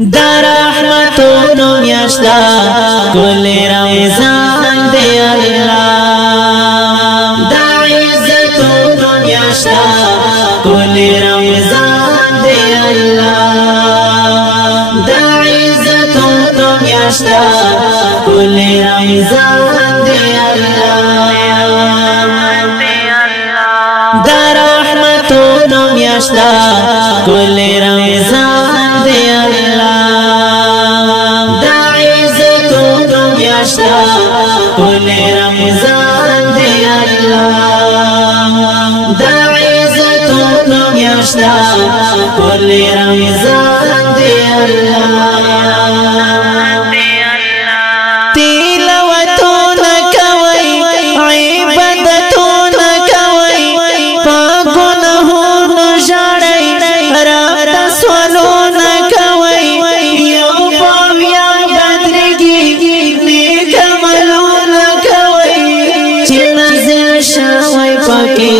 دا رحمتونو میاشتا کل رمضان دی اللہ دا عزتونو میاشتا کل رمضان دی اللہ دا عزتونو میاشتا کل رمضان دی اللہ دا رحمتونو میاشتا کل رمضان دی اللہ دا عزتونو میاشتا کل رمضان دی اللہ دا عزتونو میاشتا کل رمضان دی اللہ تلاوتون کوي عبادتون کوي پاګونه ژړای رب تسولون کوي یو بیا بدرګي نیک عملون کوي چې نازل شوی پکې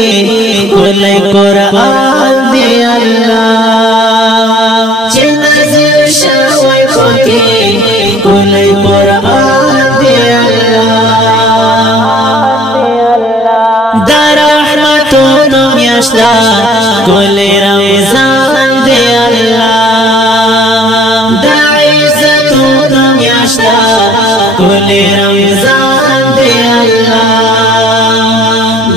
ولې قرآن دی الله چې نازل شوی پکې ولې قرآن دی الله دا رحمتونو میاشتا کل رمضان دی اللہ دا عزتونو میاشتا کل رمضان دی اللہ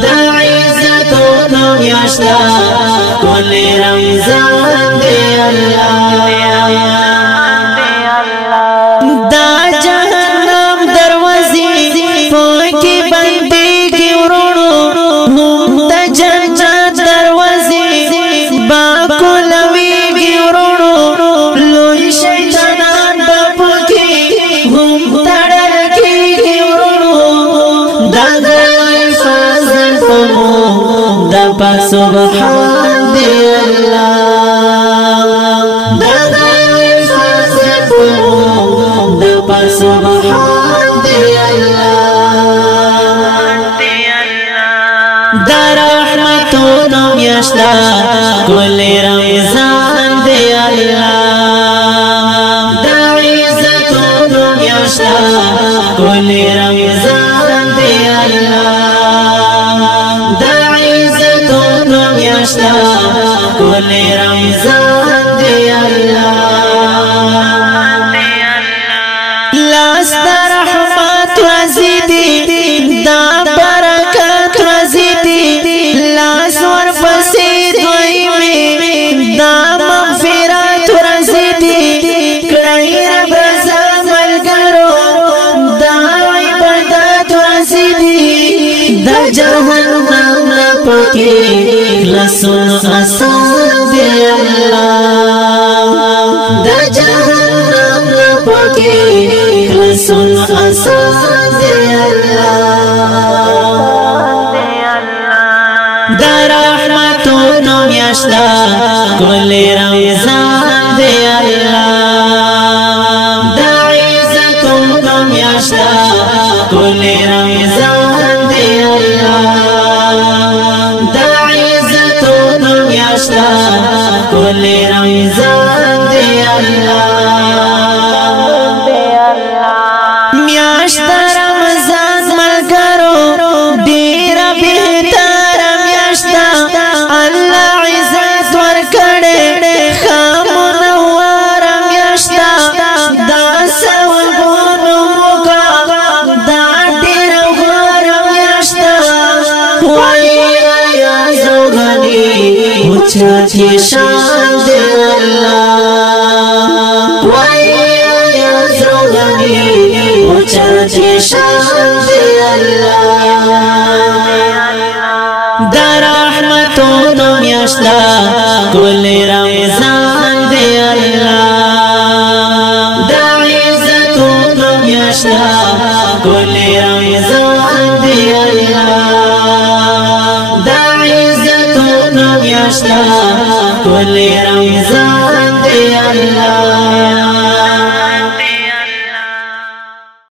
دا عزتونو میاشتا کل رمضان دی اللہ دا جہنم دروازی پوکی بندی کی ورونو هم دا جنت دروازی باکولوی کی ورونو لوی شیطانان بپوکی هم تڑل کی ورونو دا گوی فضل پمو دا پاک سبحان دی اللہ دا گوی فضل پمو دا پاک سبحان دی اللہ دا رحمتونو میاشتا کل رمضان دی اللہ دا عزتونو میاشتا کل رمضان دی اللہ دا عزتونو میاشتا کل رمضان دی اللہ لاس دا رحمت رزیدی دا برکت رزیدی لاس ورپسی دوئی میں دا مغفرت رزیدی کڑائی رب رضا ملگرو دا عبادت رزیدی دا جہنم نپکی لسن آسان دی اللہ دا جہنم نپکی لسن آسان دی اللہ دا رحمتونو میاشتا کل رمضان دی اللہ دا عزتونو میاشتا کل رمضان دی اللہ دا عزتونو میاشتا کل رمضان دی اللہ میاشتا رمضان ملګرو ډیره بهتره میاشتا الله عزت ورکړي خامنواره میاشتا دا سوالونو موږه دا ډیره غوره میاشتا وایي یا زوغني اوچتې شان دی الله وایي یا زوغني اوچتې شان دی الله دا رحمتونو میاشتا کل رمضان دی اللہ دا عزتونو میاشتا کل رمضان دی اللہ دا عزتونو میاشتا کل رمضان دی اللہ